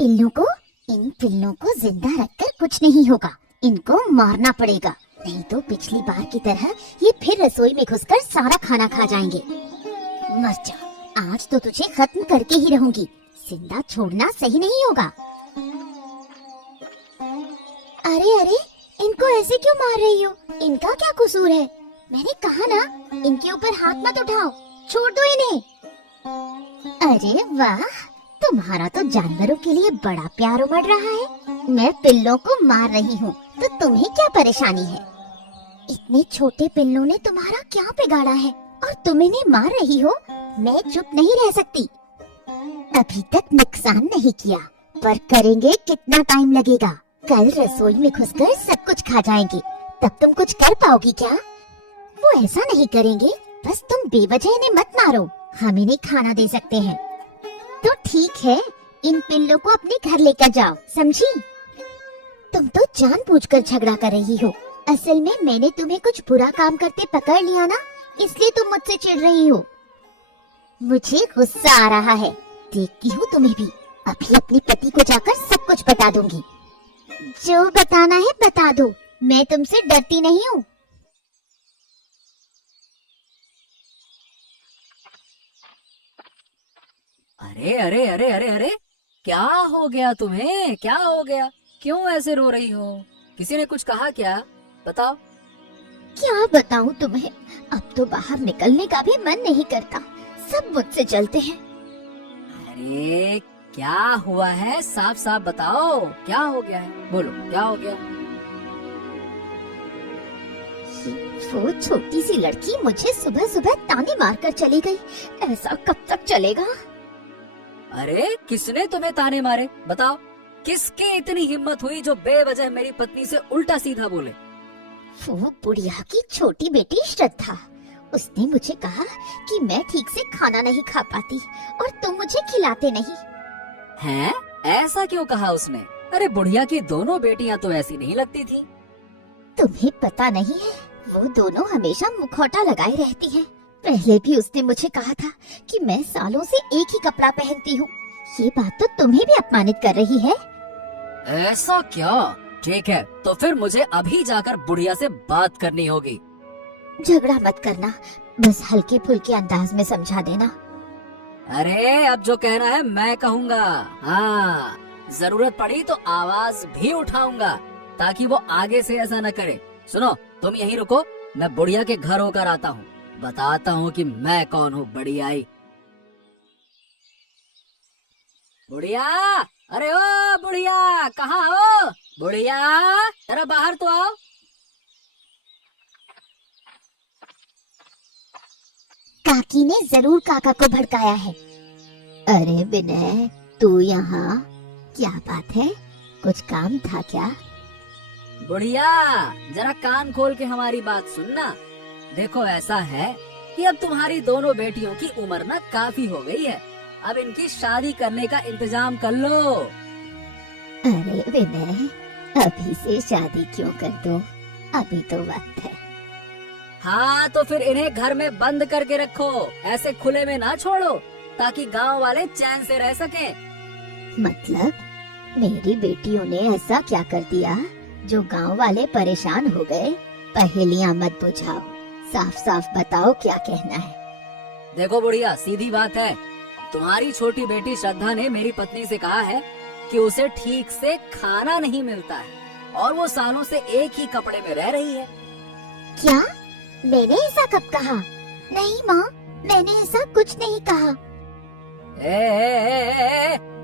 पिल्लों को इन पिल्लों को जिंदा रखकर कुछ नहीं होगा, इनको मारना पड़ेगा, नहीं तो पिछली बार की तरह ये फिर रसोई में घुसकर सारा खाना खा जाएंगे। मर जा, आज तो तुझे खत्म करके ही रहूंगी, जिंदा छोड़ना सही नहीं होगा। अरे अरे, इनको ऐसे क्यों मार रही हो? इनका क्या कसूर है? मैंने कहा ना, इनके ऊपर हाथ मत उठाओ, छोड़ दो इन्हें। अरे वाह, तुम्हारा तो जानवरों के लिए बड़ा प्यार उमड़ रहा है। मैं पिल्लों को मार रही हूँ तो तुम्हें क्या परेशानी है? इतने छोटे पिल्लों ने तुम्हारा क्या बिगाड़ा है और तुम इन्हें मार रही हो? मैं चुप नहीं रह सकती। अभी तक नुकसान नहीं किया, पर करेंगे कितना टाइम लगेगा? कल रसोई में घुसकर सब कुछ खा जाएंगे, तब तुम कुछ कर पाओगी क्या? वो ऐसा नहीं करेंगे, बस तुम बेवजह इन्हें मत मारो, हम इन्हें खाना दे सकते हैं। तो ठीक है, इन पिल्लों को अपने घर लेकर जाओ, समझी? तुम तो जानबूझकर झगड़ा कर रही हो। असल में मैंने तुम्हें कुछ बुरा काम करते पकड़ लिया ना, इसलिए तुम मुझसे चिढ़ रही हो। मुझे गुस्सा आ रहा है, देखती हूँ तुम्हें भी। अभी अपने पति को जाकर सब कुछ बता दूंगी। जो बताना है बता दो, मैं तुमसे डरती नहीं हूँ। अरे अरे अरे अरे अरे, क्या हो गया तुम्हें? क्या हो गया? क्यों ऐसे रो रही हो? किसी ने कुछ कहा क्या? बताओ। क्या बताऊँ तुम्हें, अब तो बाहर निकलने का भी मन नहीं करता, सब मुझसे चलते हैं। अरे क्या हुआ है? साफ साफ बताओ, क्या हो गया है? बोलो, क्या हो गया? वो छोटी सी लड़की मुझे सुबह सुबह ताने मारकर चली गई, ऐसा कब तक चलेगा? अरे किसने तुम्हें ताने मारे? बताओ, किसकी इतनी हिम्मत हुई जो बेवजह मेरी पत्नी से उल्टा सीधा बोले? वो बुढ़िया की छोटी बेटी श्रद्धा, उसने मुझे कहा कि मैं ठीक से खाना नहीं खा पाती और तुम मुझे खिलाते नहीं। हैं? ऐसा क्यों कहा उसने? अरे बुढ़िया की दोनों बेटियां तो ऐसी नहीं लगती थी। तुम्हें पता नहीं है, वो दोनों हमेशा मुखौटा लगाए रहती हैं। पहले भी उसने मुझे कहा था कि मैं सालों से एक ही कपड़ा पहनती हूँ। ये बात तो तुम्हें भी अपमानित कर रही है। ऐसा क्या? ठीक है, तो फिर मुझे अभी जाकर बुढ़िया से बात करनी होगी। झगड़ा मत करना, बस हल्के फुल्के अंदाज में समझा देना। अरे अब जो कहना है मैं कहूँगा। हाँ, जरूरत पड़ी तो आवाज भी उठाऊंगा, ताकि वो आगे से ऐसा न करे। सुनो, तुम यहीं रुको, मैं बुढ़िया के घर होकर आता हूँ, बताता हूँ कि मैं कौन हूँ। बढ़ियाई बुढ़िया, अरे ओ बुढ़िया, कहाँ हो? बुढ़िया, जरा बाहर तो आओ। काकी ने जरूर काका को भड़काया है। अरे विनय, तू यहाँ? क्या बात है, कुछ काम था क्या? बुढ़िया, जरा कान खोल के हमारी बात सुनना। देखो, ऐसा है कि अब तुम्हारी दोनों बेटियों की उम्र ना काफी हो गई है, अब इनकी शादी करने का इंतजाम कर लो। अरे विनय, अभी से शादी क्यों कर दो, अभी तो वक्त है। हाँ, तो फिर इन्हें घर में बंद करके रखो, ऐसे खुले में ना छोड़ो, ताकि गांव वाले चैन से रह सके। मतलब मेरी बेटियों ने ऐसा क्या कर दिया जो गांव वाले परेशान हो गए? पहेलियां मत बुझाओ, साफ साफ बताओ क्या कहना है। देखो बुढ़िया, सीधी बात है, तुम्हारी छोटी बेटी श्रद्धा ने मेरी पत्नी से कहा है कि उसे ठीक से खाना नहीं मिलता है और वो सालों से एक ही कपड़े में रह रही है। क्या? मैंने ऐसा कब कहा? नहीं माँ, मैंने ऐसा कुछ नहीं कहा।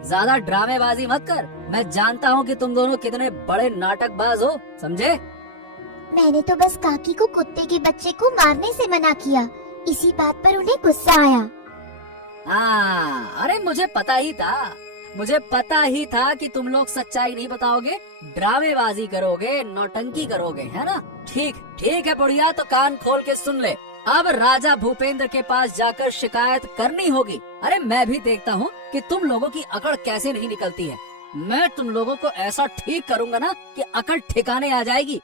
ज्यादा ड्रामेबाजी मत कर, मैं जानता हूँ कि तुम दोनों कितने बड़े नाटकबाज हो, समझे? मैंने तो बस काकी को कुत्ते के बच्चे को मारने से मना किया, इसी बात पर उन्हें गुस्सा आया। हाँ, अरे मुझे पता ही था कि तुम लोग सच्चाई नहीं बताओगे, ड्रामेबाजी करोगे, नौटंकी करोगे, है ना? ठीक है बुढ़िया, तो कान खोल के सुन ले। अब राजा भूपेंद्र के पास जाकर शिकायत करनी होगी। अरे मैं भी देखता हूँ कि तुम लोगों की अकड़ कैसे नहीं निकलती है। मैं तुम लोगों को ऐसा ठीक करूँगा ना कि अकड़ ठिकाने आ जाएगी।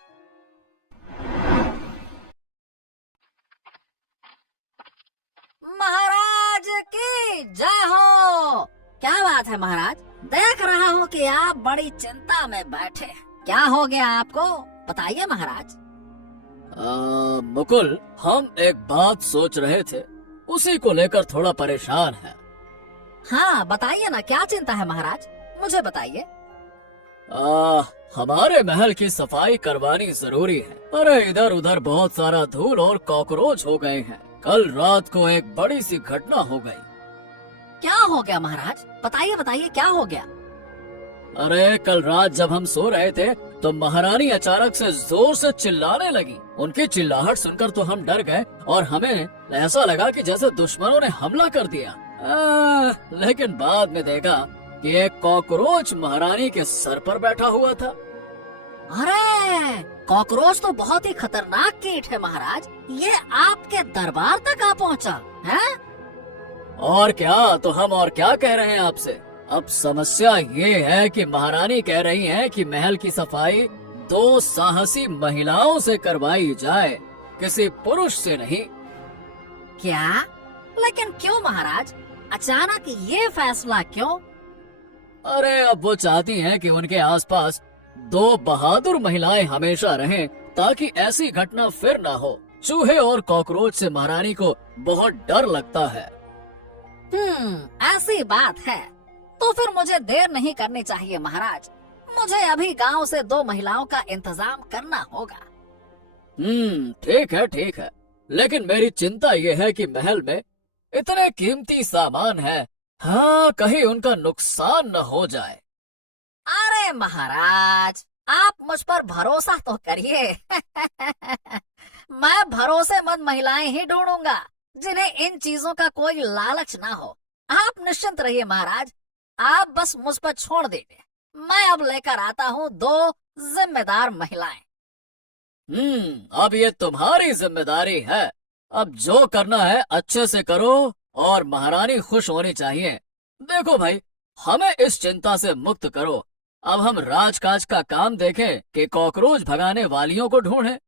महाराज की जय हो। क्या बात है महाराज, देख रहा हूँ कि आप बड़ी चिंता में बैठे हैं। क्या हो गया आपको, बताइए महाराज। मुकुल, हम एक बात सोच रहे थे, उसी को लेकर थोड़ा परेशान है। हाँ बताइए ना, क्या चिंता है महाराज, मुझे बताइए। हमारे महल की सफाई करवानी जरूरी है। अरे इधर उधर बहुत सारा धूल और कॉकरोच हो गए हैं। कल रात को एक बड़ी सी घटना हो गई। क्या हो गया महाराज, बताइए बताइए, क्या हो गया। अरे कल रात जब हम सो रहे थे तो महारानी अचानक से जोर से चिल्लाने लगी। उनकी चिल्लाहट सुनकर तो हम डर गए और हमें ऐसा लगा कि जैसे दुश्मनों ने हमला कर दिया। लेकिन बाद में देखा कि एक कॉकरोच महारानी के सर पर बैठा हुआ था। अरे कॉकरोच तो बहुत ही खतरनाक कीट है महाराज, ये आपके दरबार तक आ पहुंचा है। और क्या, तो हम और क्या कह रहे हैं आपसे। अब समस्या ये है कि महारानी कह रही हैं कि महल की सफाई 2 साहसी महिलाओं से करवाई जाए, किसी पुरुष से नहीं। क्या, लेकिन क्यों महाराज, अचानक ये फैसला क्यों। अरे अब वो चाहती हैं कि उनके आसपास 2 बहादुर महिलाएं हमेशा रहें, ताकि ऐसी घटना फिर ना हो। चूहे और कॉकरोच से महारानी को बहुत डर लगता है। ऐसी बात है, तो फिर मुझे देर नहीं करनी चाहिए महाराज। मुझे अभी गांव से 2 महिलाओं का इंतजाम करना होगा। ठीक है, लेकिन मेरी चिंता ये है कि महल में इतने कीमती सामान है, हाँ कहीं उनका नुकसान न हो जाए। अरे महाराज, आप मुझ पर भरोसा तो करिए। मैं भरोसेमंद महिलाएं ही ढूंढूंगा जिन्हें इन चीजों का कोई लालच ना हो। आप निश्चिंत रहिए महाराज, आप बस मुझ पर छोड़ दीजिए। मैं अब लेकर आता हूँ 2 जिम्मेदार महिलाएं। अब ये तुम्हारी जिम्मेदारी है। अब जो करना है अच्छे से करो और महारानी खुश होनी चाहिए। देखो भाई, हमें इस चिंता से मुक्त करो। अब हम राजकाज का काम देखें कि कॉकरोच भगाने वालियों को ढूंढें।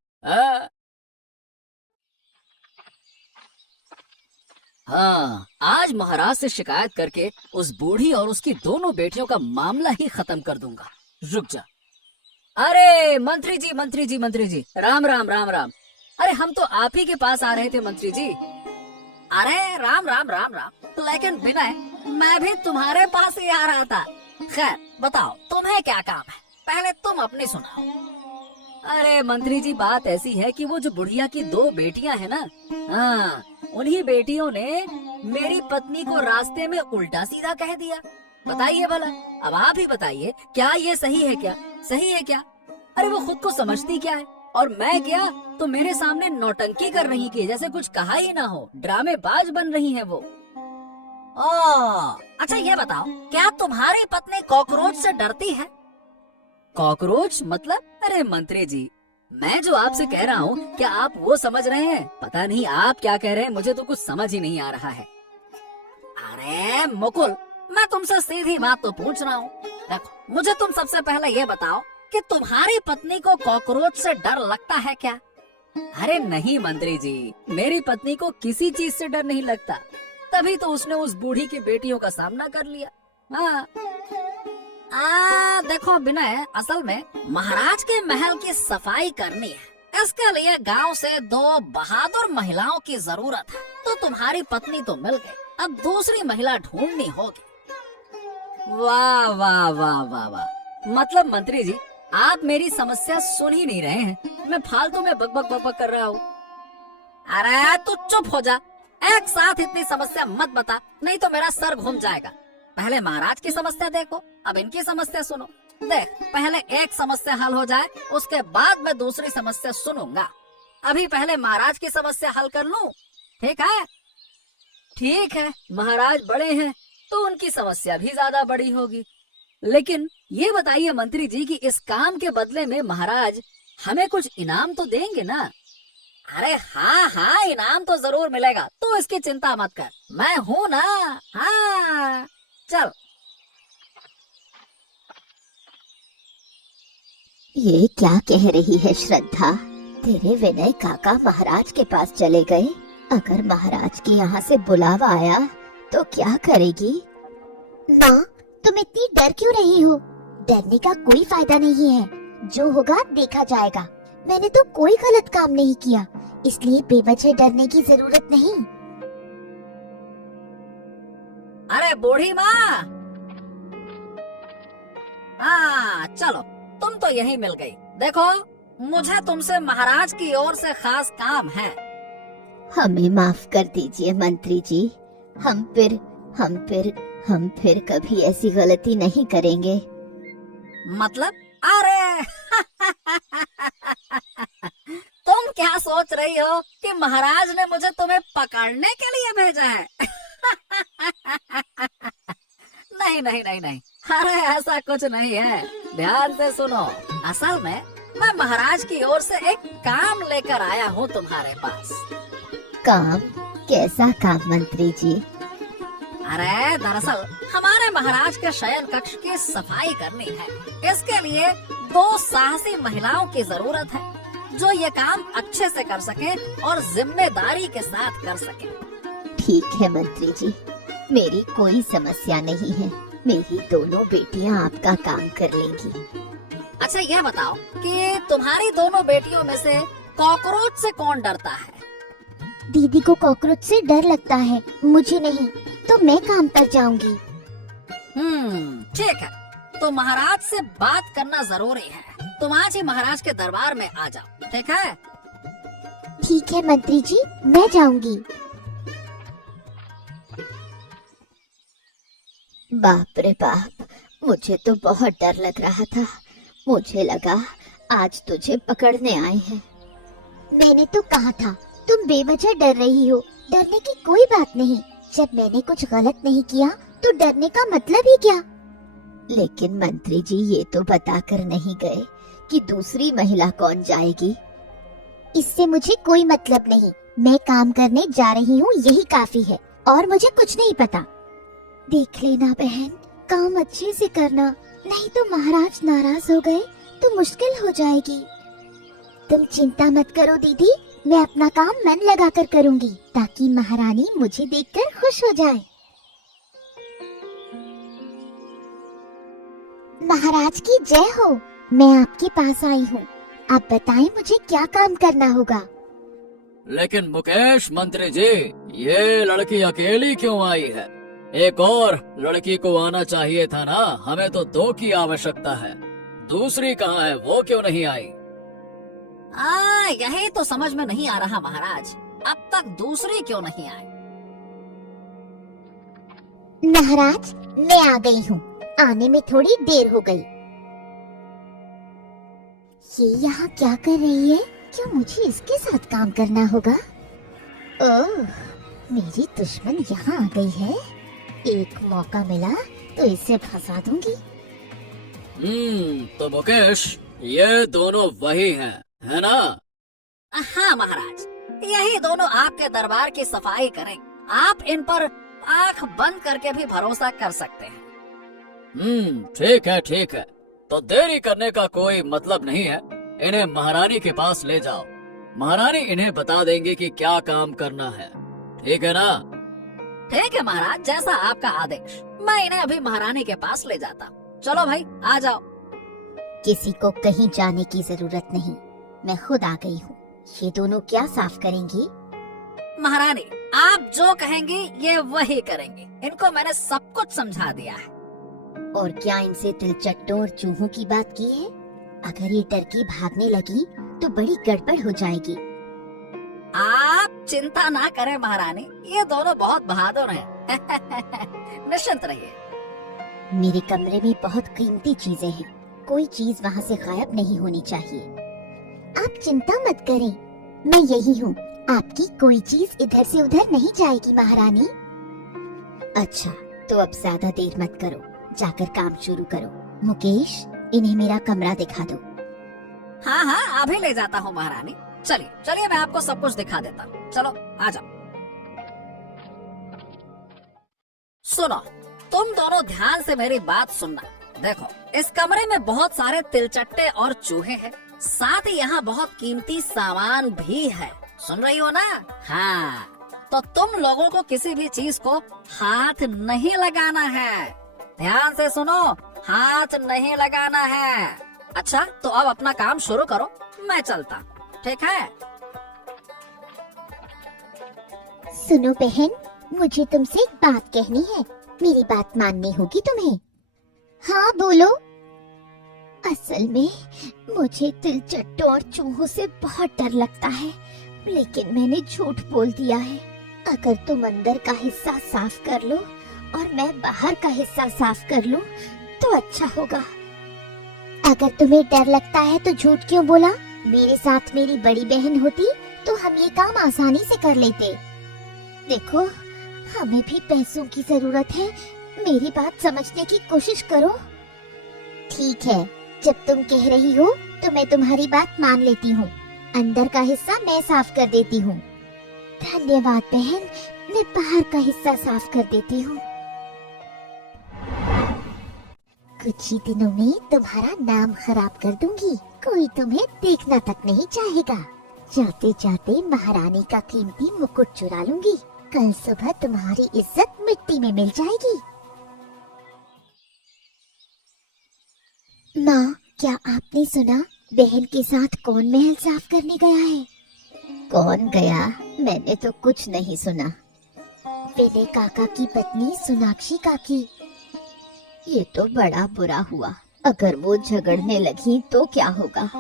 हाँ, आज महाराज से शिकायत करके उस बूढ़ी और उसकी दोनों बेटियों का मामला ही खत्म कर दूंगा। रुक जा। अरे मंत्री जी, राम राम राम राम। अरे हम तो आप ही के पास आ रहे थे मंत्री जी। अरे राम राम राम राम। लेकिन विनय, मैं भी तुम्हारे पास ही आ रहा था। खैर बताओ, तुम्हें क्या काम है, पहले तुम अपनी सुनाओ। अरे मंत्री जी, बात ऐसी है कि वो जो बुढ़िया की 2 बेटियां हैं ना, हाँ उन्हीं बेटियों ने मेरी पत्नी को रास्ते में उल्टा सीधा कह दिया। बताइए भला, अब आप ही बताइए, क्या ये सही है क्या। अरे वो खुद को समझती क्या है, और मैं क्या तो मेरे सामने नौटंकी कर रही थी, जैसे कुछ कहा ही ना हो। ड्रामेबाज बन रही है वो। अच्छा ये बताओ, क्या तुम्हारी पत्नी कॉकरोच से डरती है। कॉकरोच मतलब? अरे मंत्री जी, मैं जो आपसे कह रहा हूँ, क्या आप वो समझ रहे हैं? पता नहीं आप क्या कह रहे हैं, मुझे तो कुछ समझ ही नहीं आ रहा है। अरे मुकुल, मैं तुमसे सीधी बात तो पूछ रहा हूँ। देखो, मुझे तुम सबसे पहले ये बताओ कि तुम्हारी पत्नी को कॉकरोच से डर लगता है क्या। अरे नहीं मंत्री जी, मेरी पत्नी को किसी चीज से डर नहीं लगता, तभी तो उसने उस बूढ़ी की बेटियों का सामना कर लिया। हाँ देखो विनय, असल में महाराज के महल की सफाई करनी है, इसके लिए गांव से 2 बहादुर महिलाओं की जरूरत है। तो तुम्हारी पत्नी तो मिल गई, अब दूसरी महिला ढूंढनी होगी। वाह वाह वाह वाह वाह। मतलब मंत्री जी, आप मेरी समस्या सुन ही नहीं रहे हैं, मैं फालतू में बकबक कर रहा हूँ। अरे तू चुप हो जा, एक साथ इतनी समस्या मत बता, नहीं तो मेरा सर घूम जाएगा। पहले महाराज की समस्या देखो, अब इनकी समस्या सुनो। देख, पहले एक समस्या हल हो जाए, उसके बाद मैं दूसरी समस्या सुनूंगा। अभी पहले महाराज की समस्या हल कर लूं, ठीक है? ठीक है, महाराज बड़े हैं तो उनकी समस्या भी ज्यादा बड़ी होगी। लेकिन ये बताइए मंत्री जी कि इस काम के बदले में महाराज हमें कुछ इनाम तो देंगे ना? अरे हाँ, इनाम तो जरूर मिलेगा, तो इसकी चिंता मत कर, मैं हूँ ना। हाँ चल। ये क्या कह रही है श्रद्धा? तेरे विनय काका महाराज के पास चले गए। अगर महाराज के यहाँ से बुलावा आया तो क्या करेगी? माँ, तुम इतनी डर क्यों रही हो? डरने का कोई फायदा नहीं है, जो होगा देखा जाएगा। मैंने तो कोई गलत काम नहीं किया, इसलिए बेवजह डरने की जरूरत नहीं। अरे बूढ़ी माँ, हाँ चलो, तुम तो यहीं मिल गई। देखो, मुझे तुमसे महाराज की ओर से खास काम है। हमें माफ कर दीजिए मंत्री जी, हम फिर कभी ऐसी गलती नहीं करेंगे। मतलब? अरे तुम क्या सोच रही हो कि महाराज ने मुझे तुम्हें पकड़ने के लिए भेजा है? नहीं नहीं नहीं नहीं, अरे ऐसा कुछ नहीं है। ध्यान से सुनो, असल में मैं महाराज की ओर से एक काम लेकर आया हूँ तुम्हारे पास। काम? कैसा काम मंत्री जी? अरे दरअसल हमारे महाराज के शयन कक्ष की सफाई करनी है। इसके लिए 2 साहसी महिलाओं की जरूरत है, जो ये काम अच्छे से कर सके और जिम्मेदारी के साथ कर सके। ठीक है मंत्री जी, मेरी कोई समस्या नहीं है। मेरी दोनों बेटियां आपका काम कर लेंगी। अच्छा ये बताओ कि तुम्हारी दोनों बेटियों में से कॉकरोच से कौन डरता है? दीदी को कॉकरोच से डर लगता है, मुझे नहीं, तो मैं काम पर जाऊंगी। ठीक है, तो महाराज से बात करना जरूरी है। तुम आज ही महाराज के दरबार में आ जाओ, ठीक है? ठीक है मंत्री जी, मैं जाऊंगी। बाप रे बाप, मुझे तो बहुत डर लग रहा था। मुझे लगा आज तुझे पकड़ने आए हैं। मैंने तो कहा था, तुम बेवजह डर रही हो। डरने की कोई बात नहीं। जब मैंने कुछ गलत नहीं किया तो डरने का मतलब ही क्या? लेकिन मंत्री जी ये तो बताकर नहीं गए कि दूसरी महिला कौन जाएगी। इससे मुझे कोई मतलब नहीं। मैं काम करने जा रही हूँ, यही काफी है, और मुझे कुछ नहीं पता। देख लेना बहन, काम अच्छे से करना, नहीं तो महाराज नाराज हो गए तो मुश्किल हो जाएगी। तुम चिंता मत करो दीदी, मैं अपना काम मन लगाकर करूंगी, ताकि महारानी मुझे देखकर खुश हो जाए। महाराज की जय हो। मैं आपके पास आई हूँ, आप बताएं मुझे क्या काम करना होगा। लेकिन मुकेश मंत्री जी, ये लड़की अकेली क्यों आई है? एक और लड़की को आना चाहिए था ना। हमें तो 2 की आवश्यकता है। दूसरी कहाँ है, वो क्यों नहीं आई? यही तो समझ में नहीं आ रहा महाराज, अब तक दूसरी क्यों नहीं आई? महाराज, मैं आ गई हूँ, आने में थोड़ी देर हो गई। ये यहाँ क्या कर रही है? क्या मुझे इसके साथ काम करना होगा? ओह, मेरी दुश्मन यहाँ आ गई है। एक मौका मिला तो इसे फंसा दूंगी। तो मुकेश, ये दोनों वही हैं, है ना? हाँ महाराज, यही दोनों आपके दरबार की सफाई करें। आप इन पर आंख बंद करके भी भरोसा कर सकते हैं। ठीक है। तो देरी करने का कोई मतलब नहीं है। इन्हें महारानी के पास ले जाओ। महारानी इन्हें बता देंगे कि क्या काम करना है। ठीक है ना? ठीक है महाराज, जैसा आपका आदेश। मैं इन्हें अभी महारानी के पास ले जाता हूँ। चलो भाई, आ जाओ। किसी को कहीं जाने की जरूरत नहीं, मैं खुद आ गई हूँ। ये दोनों क्या साफ करेंगी? महारानी, आप जो कहेंगी ये वही करेंगे। इनको मैंने सब कुछ समझा दिया है। और क्या इनसे तिलचट्टों और चूहों की बात की है? अगर ये डर के भागने लगी तो बड़ी गड़बड़ हो जाएगी। आप चिंता ना करें महारानी, ये दोनों बहुत बहादुर हैं। निश्चिंत रहिए। मेरे कमरे में बहुत कीमती चीजें हैं, कोई चीज वहाँ से गायब नहीं होनी चाहिए। आप चिंता मत करें, मैं यही हूँ। आपकी कोई चीज इधर से उधर नहीं जाएगी महारानी। अच्छा, तो अब ज्यादा देर मत करो, जाकर काम शुरू करो। मुकेश, इन्हें मेरा कमरा दिखा दो। हाँ, अभी ले जाता हूँ महारानी। चलिए मैं आपको सब कुछ दिखा देता हूँ। चलो आ जाओ। सुनो, तुम दोनों ध्यान से मेरी बात सुनना। देखो, इस कमरे में बहुत सारे तिलचट्टे और चूहे हैं। साथ ही यहाँ बहुत कीमती सामान भी है। सुन रही हो ना? हाँ, तो तुम लोगों को किसी भी चीज को हाथ नहीं लगाना है। ध्यान से सुनो, हाथ नहीं लगाना है। अच्छा, तो अब अपना काम शुरू करो, मैं चलता। ठीक है? सुनो बहन, मुझे तुमसे एक बात कहनी है। मेरी बात माननी होगी तुम्हें। हाँ बोलो। असल में मुझे तिलचट्टों और चूहों से बहुत डर लगता है, लेकिन मैंने झूठ बोल दिया है। अगर तुम अंदर का हिस्सा साफ कर लो और मैं बाहर का हिस्सा साफ कर लूं, तो अच्छा होगा। अगर तुम्हें डर लगता है तो झूठ क्यों बोला? मेरे साथ मेरी बड़ी बहन होती तो हम ये काम आसानी से कर लेते। देखो, हमें भी पैसों की जरूरत है। मेरी बात समझने की कोशिश करो। ठीक है, जब तुम कह रही हो तो मैं तुम्हारी बात मान लेती हूँ। अंदर का हिस्सा मैं साफ कर देती हूँ। धन्यवाद बहन, मैं बाहर का हिस्सा साफ कर देती हूँ। कुछ ही दिनों में तुम्हारा नाम खराब कर दूंगी। कोई तुम्हें देखना तक नहीं चाहेगा। जाते जाते महारानी का कीमती मुकुट चुरा लूंगी। कल सुबह तुम्हारी इज्जत मिट्टी में मिल जाएगी। माँ, क्या आपने सुना बहन के साथ कौन महल साफ करने गया है? कौन गया? मैंने तो कुछ नहीं सुना। विनय काका की पत्नी सोनाक्षी काकी। ये तो बड़ा बुरा हुआ। अगर वो झगड़ने लगी तो क्या होगा?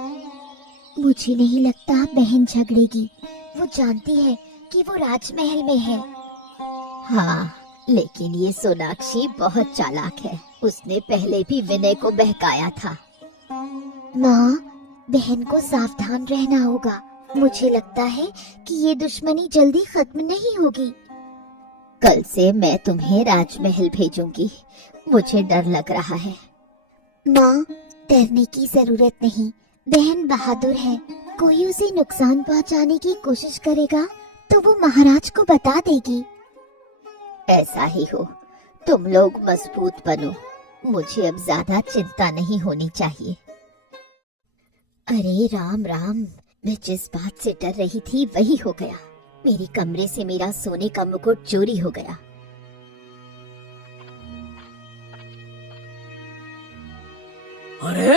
मुझे नहीं लगता बहन झगड़ेगी। वो जानती है कि वो राजमहल में है। हाँ, लेकिन ये सोनाक्षी बहुत चालाक है। उसने पहले भी विनय को बहकाया था। माँ, बहन को सावधान रहना होगा। मुझे लगता है कि ये दुश्मनी जल्दी खत्म नहीं होगी। कल से मैं तुम्हें राजमहल भेजूंगी। मुझे डर लग रहा है। माँ, डरने की जरूरत नहीं। बहन बहादुर है। कोई उसे नुकसान पहुँचाने की कोशिश करेगा तो वो महाराज को बता देगी। ऐसा ही हो। तुम लोग मजबूत बनो। मुझे अब ज्यादा चिंता नहीं होनी चाहिए। अरे राम राम, मैं जिस बात से डर रही थी वही हो गया। मेरे कमरे से मेरा सोने का मुकुट चोरी हो गया। अरे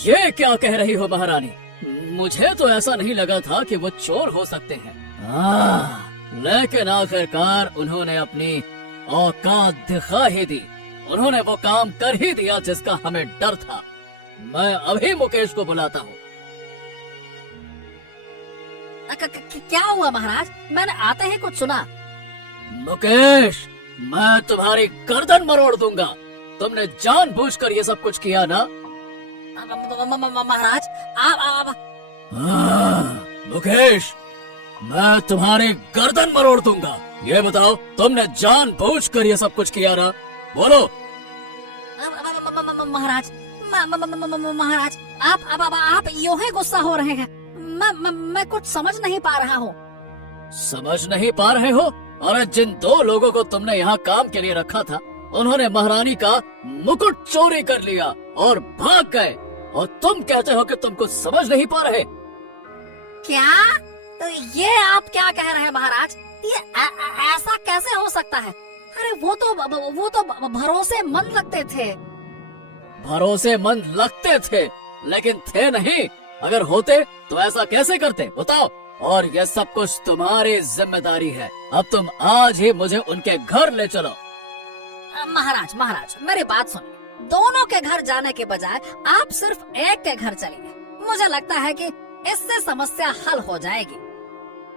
ये क्या कह रही हो महारानी? मुझे तो ऐसा नहीं लगा था कि वो चोर हो सकते हैं। लेकिन आखिरकार उन्होंने अपनी औकात दिखा ही दी। उन्होंने वो काम कर ही दिया जिसका हमें डर था। मैं अभी मुकेश को बुलाता हूँ। क्या हुआ महाराज? मैंने आते ही कुछ सुना। मुकेश, मैं तुम्हारी गर्दन मरोड़ दूंगा। तुमने जानबूझकर ये सब कुछ किया ना? महाराज, आप मुकेश, मैं तुम्हारी गर्दन मरोड़ दूंगा। ये बताओ, तुमने जानबूझकर ये सब कुछ किया ना? बोलो। महाराज, महाराज, आप यूं ही गुस्सा हो रहे हैं। मैं कुछ समझ नहीं पा रहा हूँ। समझ नहीं पा रहे हो? अरे जिन दो लोगों को तुमने यहाँ काम के लिए रखा था, उन्होंने महारानी का मुकुट चोरी कर लिया और भाग गए, और तुम कहते हो कि तुम कुछ समझ नहीं पा रहे। क्या? तो ये आप क्या कह रहे हैं महाराज? ये ऐसा कैसे हो सकता है? अरे वो तो भरोसेमंद लगते थे। भरोसेमंद लगते थे, लेकिन थे नहीं। अगर होते तो ऐसा कैसे करते, बताओ? और यह सब कुछ तुम्हारी जिम्मेदारी है। अब तुम आज ही मुझे उनके घर ले चलो। महाराज, मेरी बात सुनिए। दोनों के घर जाने के बजाय आप सिर्फ एक के घर चलिए। मुझे लगता है कि इससे समस्या हल हो जाएगी।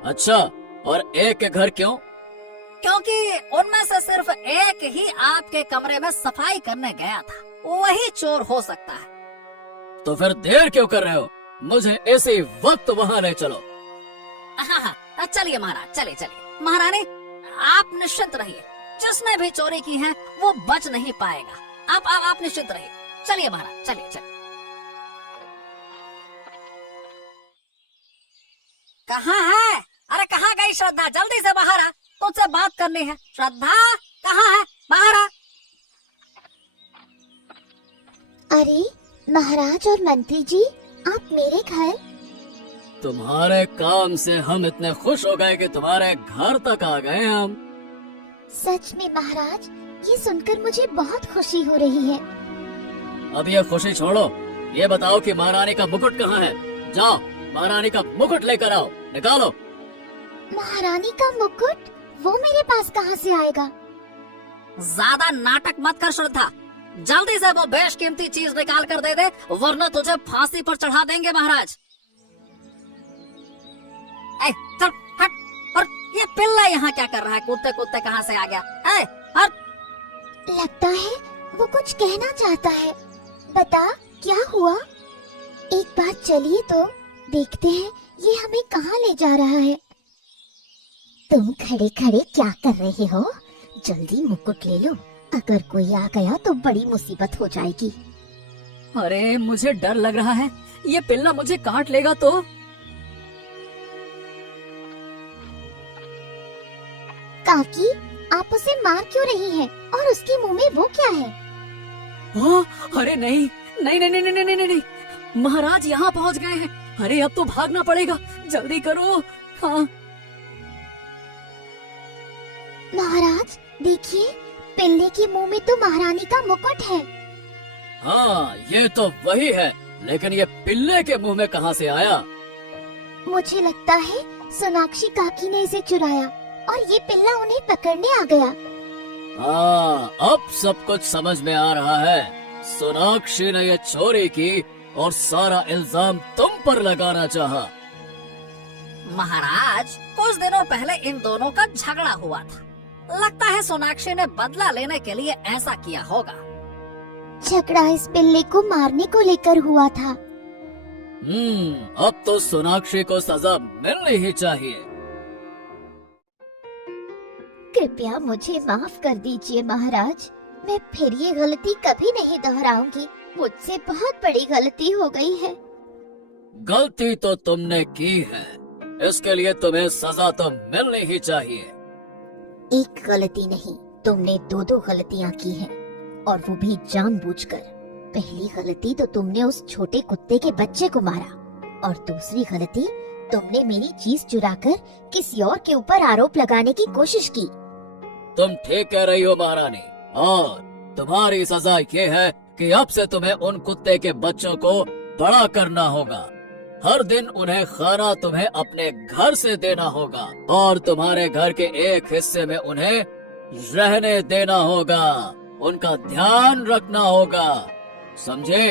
अच्छा, और एक के घर क्यों? क्योंकि उनमें से सिर्फ एक ही आपके कमरे में सफाई करने गया था। वही चोर हो सकता है। तो फिर देर क्यों कर रहे हो? मुझे इसी वक्त वहाँ ले चलो। हाँ, चलिए महाराज, चलिए। महारानी, आप निश्चिंत रहिए। जिसने भी चोरी की है वो बच नहीं पाएगा। आप निश्चिंत रहिए। चलिए महाराज, चलिए। कहाँ है? अरे कहाँ गई श्रद्धा? जल्दी से बाहर आ, तुझसे बात करनी है। श्रद्धा कहाँ है? बाहर आ। अरे महाराज और मंत्री जी, आप मेरे घर? तुम्हारे काम से हम इतने खुश हो गए कि तुम्हारे घर तक आ गए हम। सच में महाराज, ये सुनकर मुझे बहुत खुशी हो रही है। अब ये खुशी छोड़ो, ये बताओ कि महारानी का मुकुट कहाँ है। जाओ महारानी का मुकुट लेकर आओ, निकालो। महारानी का मुकुट? वो मेरे पास कहाँ से आएगा? ज्यादा नाटक मत कर श्रद्धा, जल्दी से वो बेशकीमती चीज निकाल कर दे दे, वरना तुझे फांसी पर चढ़ा देंगे महाराज। ए, चल हट। और ये पिल्ला यहाँ क्या कर रहा है? कूदते कूदते कहाँ से आ गया? ए, हट। लगता है वो कुछ कहना चाहता है। बता क्या हुआ? एक बार चलिए तो देखते हैं ये हमें कहाँ ले जा रहा है। तुम खड़े खड़े क्या कर रहे हो? जल्दी मुकुट ले लो, अगर कोई आ गया तो बड़ी मुसीबत हो जाएगी। अरे मुझे डर लग रहा है, ये पिल्ला मुझे काट लेगा तो। काकी, आप उसे मार क्यों रही हैं? और उसके मुंह में वो क्या है? अरे नहीं नहीं नहीं नहीं नहीं नहीं नहीं, नहीं। महाराज यहाँ पहुँच गए हैं। अरे अब तो भागना पड़ेगा, जल्दी करो। हाँ महाराज देखिए, पिल्ले के मुंह में तो महारानी का मुकुट है। हाँ ये तो वही है, लेकिन ये पिल्ले के मुंह में कहाँ से आया? मुझे लगता है सोनाक्षी काकी ने इसे चुराया और ये पिल्ला उन्हें पकड़ने आ गया। हाँ अब सब कुछ समझ में आ रहा है। सोनाक्षी ने ये चोरी की और सारा इल्जाम तुम पर लगाना चाहा। महाराज, कुछ दिनों पहले इन दोनों का झगड़ा हुआ था। लगता है सोनाक्षी ने बदला लेने के लिए ऐसा किया होगा। झगड़ा इस पिल्ले को मारने को लेकर हुआ था। अब तो सोनाक्षी को सजा मिलनी ही चाहिए। कृपया मुझे माफ कर दीजिए महाराज, मैं फिर ये गलती कभी नहीं दोहराऊंगी। मुझसे बहुत बड़ी गलती हो गई है। गलती तो तुमने की है, इसके लिए तुम्हें सजा तो मिलनी ही चाहिए। एक गलती नहीं, तुमने दो दो गलतियाँ की हैं, और वो भी जानबूझकर। पहली गलती तो तुमने उस छोटे कुत्ते के बच्चे को मारा, और दूसरी गलती तुमने मेरी चीज चुराकर किसी और के ऊपर आरोप लगाने की कोशिश की। तुम ठीक कह रही हो महारानी, और तुम्हारी सजा ये है कि अब से तुम्हें उन कुत्ते के बच्चों को बड़ा करना होगा। हर दिन उन्हें खाना तुम्हें अपने घर से देना होगा, और तुम्हारे घर के एक हिस्से में उन्हें रहने देना होगा। उनका ध्यान रखना होगा, समझे?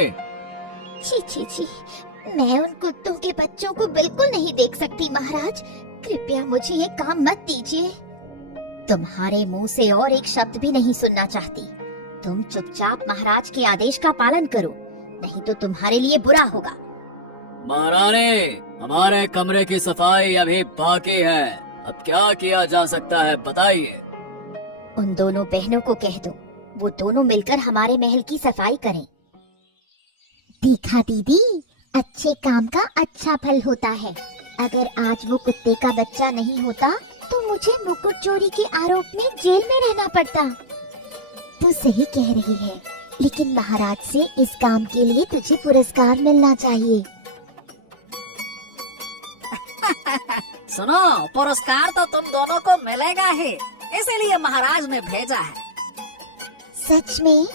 छी छी छी, मैं उन कुत्तों के बच्चों को बिल्कुल नहीं देख सकती महाराज। कृपया मुझे ये काम मत दीजिए। तुम्हारे मुंह से और एक शब्द भी नहीं सुनना चाहती। तुम चुपचाप महाराज के आदेश का पालन करो, नहीं तो तुम्हारे लिए बुरा होगा। महारानी, हमारे कमरे की सफाई अभी बाकी है, अब क्या किया जा सकता है बताइए। उन दोनों बहनों को कह दो, वो दोनों मिलकर हमारे महल की सफाई करें। देखा दीदी, अच्छे काम का अच्छा फल होता है। अगर आज वो कुत्ते का बच्चा नहीं होता तो मुझे मुकुट चोरी के आरोप में जेल में रहना पड़ता। तू सही कह रही है, लेकिन महाराज से इस काम के लिए तुझे पुरस्कार मिलना चाहिए। सुनो, पुरस्कार तो तुम दोनों को मिलेगा ही, इसीलिए महाराज ने भेजा है। सच में?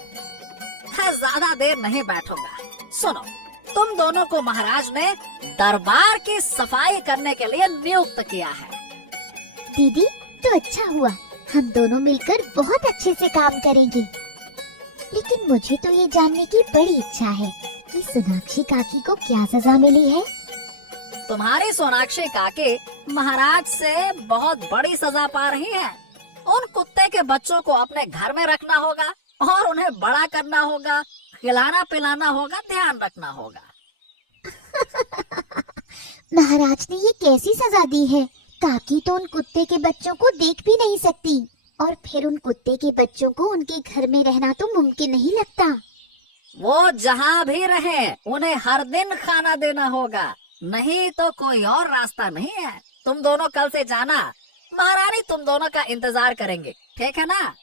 हाँ, ज्यादा देर नहीं बैठूंगा। सुनो, तुम दोनों को महाराज ने दरबार की सफाई करने के लिए नियुक्त किया है। दीदी तो अच्छा हुआ, हम दोनों मिलकर बहुत अच्छे से काम करेंगे। लेकिन मुझे तो ये जानने की बड़ी इच्छा है कि सोनाक्षी काकी को क्या सजा मिली है। तुम्हारी सोनाक्षी काकी महाराज से बहुत बड़ी सजा पा रही है। उन कुत्ते के बच्चों को अपने घर में रखना होगा और उन्हें बड़ा करना होगा, खिलाना पिलाना होगा, ध्यान रखना होगा। महाराज ने ये कैसी सजा दी है? काकी तो उन कुत्ते के बच्चों को देख भी नहीं सकती, और फिर उन कुत्ते के बच्चों को उनके घर में रहना तो मुमकिन नहीं लगता। वो जहाँ भी रहे, उन्हें हर दिन खाना देना होगा, नहीं तो कोई और रास्ता नहीं है। तुम दोनों कल से जाना, महारानी तुम दोनों का इंतजार करेंगे, ठीक है ना?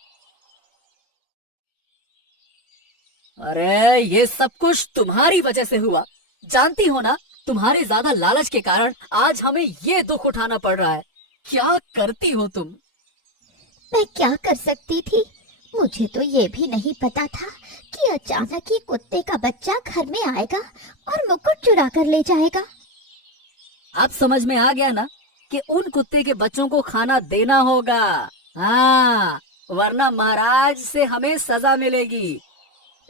अरे ये सब कुछ तुम्हारी वजह से हुआ, जानती हो ना? तुम्हारे ज्यादा लालच के कारण आज हमें ये दुख उठाना पड़ रहा है। क्या करती हो तुम? मैं क्या कर सकती थी? मुझे तो ये भी नहीं पता था कि अचानक ही कुत्ते का बच्चा घर में आएगा और मुकुट चुरा कर ले जाएगा। अब समझ में आ गया ना कि उन कुत्ते के बच्चों को खाना देना होगा। हाँ, वरना महाराज से हमें सजा मिलेगी।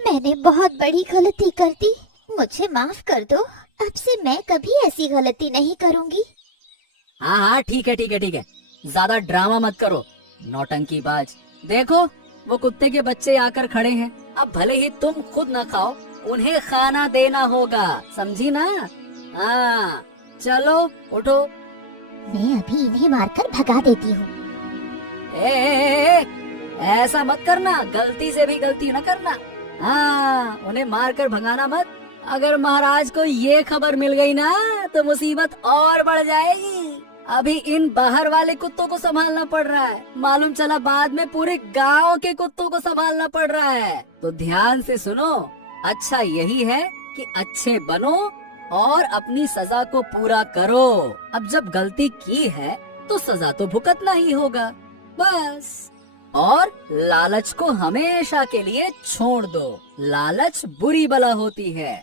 मैंने बहुत बड़ी गलती कर दी, मुझे माफ कर दो। अब से मैं कभी ऐसी गलती नहीं करूंगी। हाँ हाँ, ठीक है ठीक है ठीक है, ज्यादा ड्रामा मत करो नौटंकीबाज। देखो वो कुत्ते के बच्चे आकर खड़े हैं। अब भले ही तुम खुद न खाओ, उन्हें खाना देना होगा, समझी ना? हाँ चलो उठो। मैं अभी इन्हें मारकर भगा देती हूँ। ऐसा मत करना, गलती से भी गलती न करना। हाँ, उन्हें मारकर भगाना मत। अगर महाराज को ये खबर मिल गई ना तो मुसीबत और बढ़ जाएगी। अभी इन बाहर वाले कुत्तों को संभालना पड़ रहा है, मालूम चला बाद में पूरे गांव के कुत्तों को संभालना पड़ रहा है। तो ध्यान से सुनो, अच्छा यही है कि अच्छे बनो और अपनी सजा को पूरा करो। अब जब गलती की है तो सजा तो भुगतना ही होगा, बस। और लालच को हमेशा के लिए छोड़ दो। लालच बुरी बला होती है।